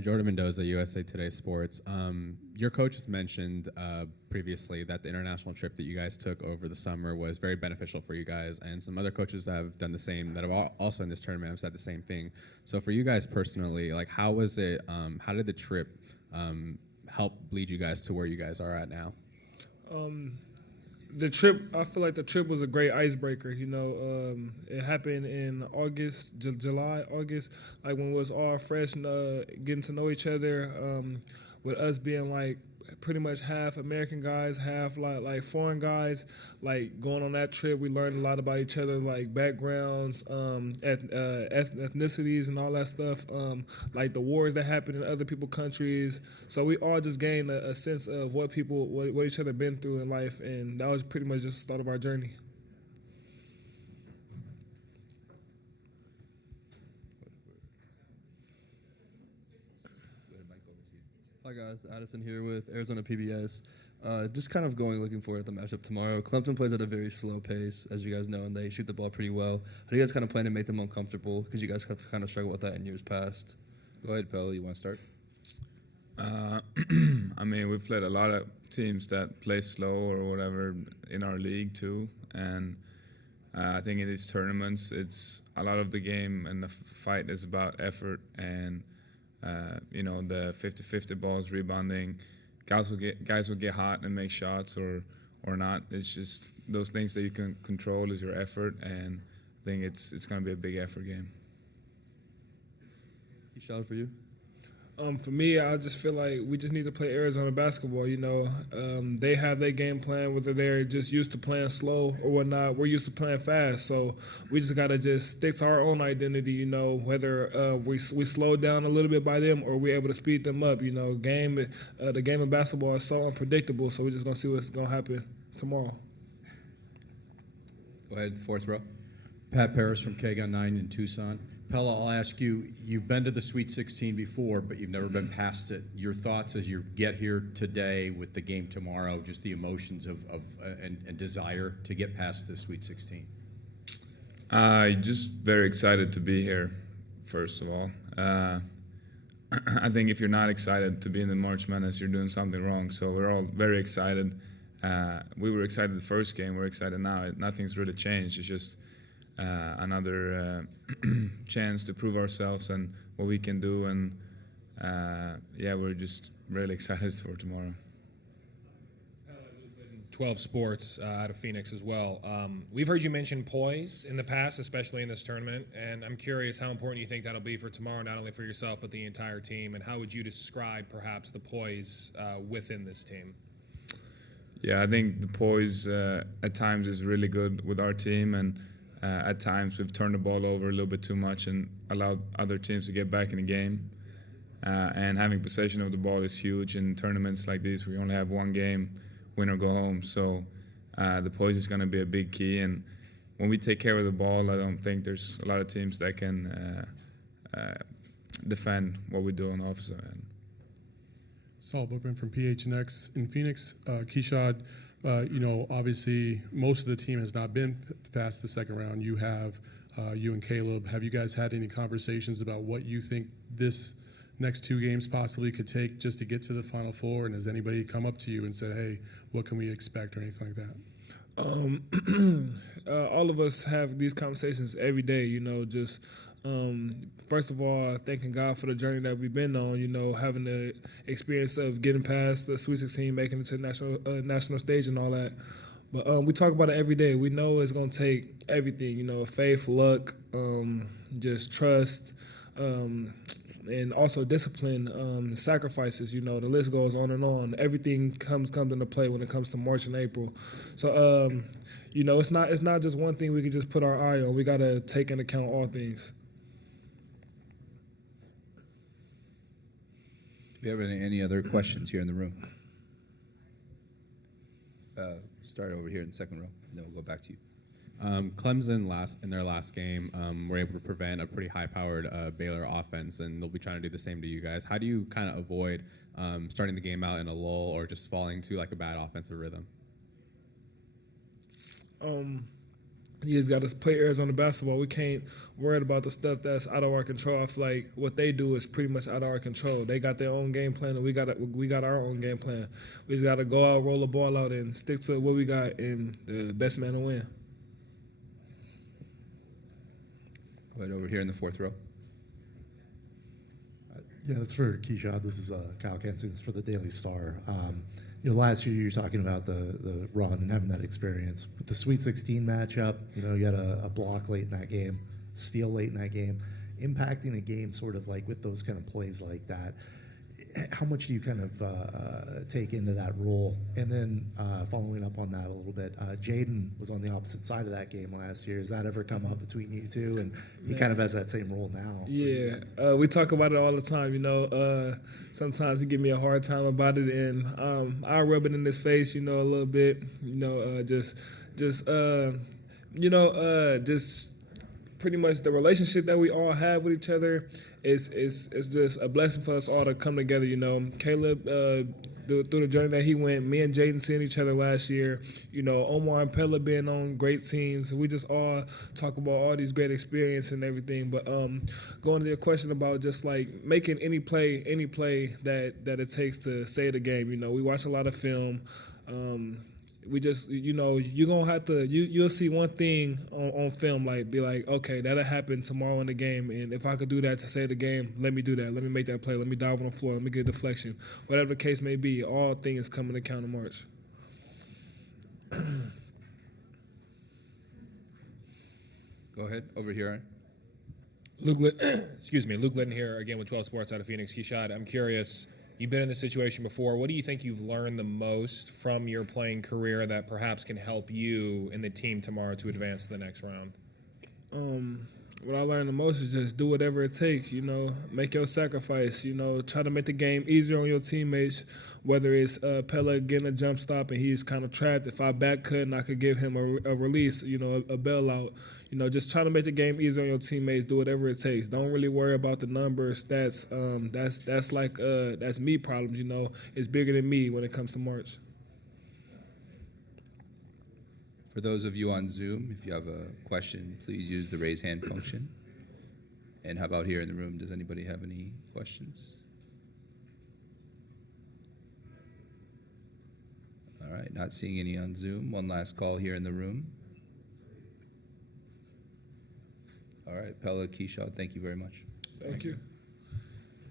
Jordan Mendoza, USA Today Sports. Your coach has mentioned previously that the international trip that you guys took over the summer was very beneficial for you guys, and some other coaches have done the same that have also in this tournament have said the same thing. So for you guys personally, like how was it? How did the trip help lead you guys to where you guys are at now? The trip, I feel like the trip was a great icebreaker. It happened in July, August, like when we was all fresh, getting to know each other. With us being like pretty much half American guys, half like foreign guys. Like going on that trip, we learned a lot about each other, like backgrounds, ethnicities, and all that stuff. Like the wars that happened in other people's countries. So we all just gained a sense of what each other been through in life, and that was pretty much just the start of our journey. Hi guys, Addison here with Arizona PBS. Just kind of looking forward to the matchup tomorrow. Clemson plays at a very slow pace, as you guys know, and they shoot the ball pretty well. How do you guys kind of plan to make them uncomfortable? Because you guys have kind of struggled with that in years past. Go ahead, Pelle. You want to start? I mean, we've played a lot of teams that play slow or whatever in our league too, and I think in these tournaments, it's a lot of the game and the fight is about effort and the 50-50 balls, rebounding. Guys will get hot and make shots or not. It's just those things that you can control is your effort, and I think it's going to be a big effort game. Keshad, for you? For me, I just feel like we just need to play Arizona basketball. They have their game plan, whether they're just used to playing slow or whatnot. We're used to playing fast, so we just got to just stick to our own identity. Whether we slow down a little bit by them or we're able to speed them up. The game of basketball is so unpredictable, so we're just gonna see what's gonna happen tomorrow. Go ahead, fourth row. Pat Paris from KGUN 9 in Tucson. Pelle, I'll ask you, you've been to the Sweet 16 before, but you've never been past it. Your thoughts as you get here today with the game tomorrow, just the emotions and desire to get past the Sweet 16? Just very excited to be here, first of all. I think if you're not excited to be in the March Madness, you're doing something wrong. So we're all very excited. We were excited the first game. We're excited now. Nothing's really changed. It's just another chance to prove ourselves and what we can do, and we're just really excited for tomorrow. 12 sports out of Phoenix as well. We've heard you mention poise in the past, especially in this tournament, and I'm curious how important you think that'll be for tomorrow, not only for yourself but the entire team, and how would you describe perhaps the poise within this team? Yeah, I think the poise at times is really good with our team, and at times we've turned the ball over a little bit too much and allowed other teams to get back in the game. And having possession of the ball is huge in tournaments like these. We only have one game, win or go home. So the poise is going to be a big key. And when we take care of the ball, I don't think there's a lot of teams that can defend what we do on the offensive end. Saul Bookman from PHNX in Phoenix. Keshad, obviously most of the team has not been past the second round. You have, you and Caleb. Have you guys had any conversations about what you think this next two games possibly could take just to get to the Final Four? And has anybody come up to you and said, hey, what can we expect or anything like that? All of us have these conversations every day, first of all, thanking God for the journey that we've been on, having the experience of getting past the Sweet 16, making it to the national stage and all that. But we talk about it every day. We know it's going to take everything, faith, luck, just trust, and also discipline, sacrifices, the list goes on and on. Everything comes into play when it comes to March and April. So, it's not just one thing we can just put our eye on. We got to take into account all things. Do you have any other questions here in the room? Start over here in the second row, and then we'll go back to you. Clemson in their last game were able to prevent a pretty high-powered Baylor offense, and they'll be trying to do the same to you guys. How do you kind of avoid starting the game out in a lull or just falling to like a bad offensive rhythm? You just got to play Arizona basketball. We can't worry about the stuff that's out of our control. I feel like what they do is pretty much out of our control. They got their own game plan, and we got our own game plan. We just got to go out, roll the ball out, and stick to what we got, and the best man will win. Go ahead over here in the fourth row. Yeah, that's for Keshad. This is Kyle Kensing's for the Daily Star. Last year you were talking about the run and having that experience. With the Sweet 16 matchup, you had a block late in that game, steal late in that game, impacting a game sort of like with those kind of plays like that. How much do you kind of take into that role? And then following up on that a little bit, Jaden was on the opposite side of that game last year. Has that ever come up between you two? And he kind of has that same role now. Yeah, we talk about it all the time. Sometimes he give me a hard time about it, and I rub it in his face, a little bit. Just pretty much the relationship that we all have with each other is just a blessing for us all to come together. Caleb, through the journey that he went, me and Jaden seeing each other last year, Omar and Pelle being on great teams. We just all talk about all these great experience and everything. But going to your question about just like making any play that it takes to save the game. We watch a lot of film. We just, you're going to have to, you'll see one thing on film, be like, okay, that'll happen tomorrow in the game. And if I could do that to save the game, let me do that. Let me make that play. Let me dive on the floor. Let me get a deflection. Whatever the case may be, all things come in the counter march. Go ahead over here. Luke Litton here again with 12 Sports out of Phoenix. Keshad, I'm curious. You've been in this situation before. What do you think you've learned the most from your playing career that perhaps can help you and the team tomorrow to advance to the next round? What I learned the most is just do whatever it takes, make your sacrifice, try to make the game easier on your teammates, whether it's Pelle getting a jump stop and he's kind of trapped. If I back cut and I could give him a release, a bailout, just try to make the game easier on your teammates, do whatever it takes. Don't really worry about the numbers, stats. That's me problems, It's bigger than me when it comes to March. For those of you on Zoom, if you have a question, please use the raise hand function. And how about here in the room? Does anybody have any questions? All right, not seeing any on Zoom. One last call here in the room. All right, Pelle, Keshad, thank you very much. Thank you.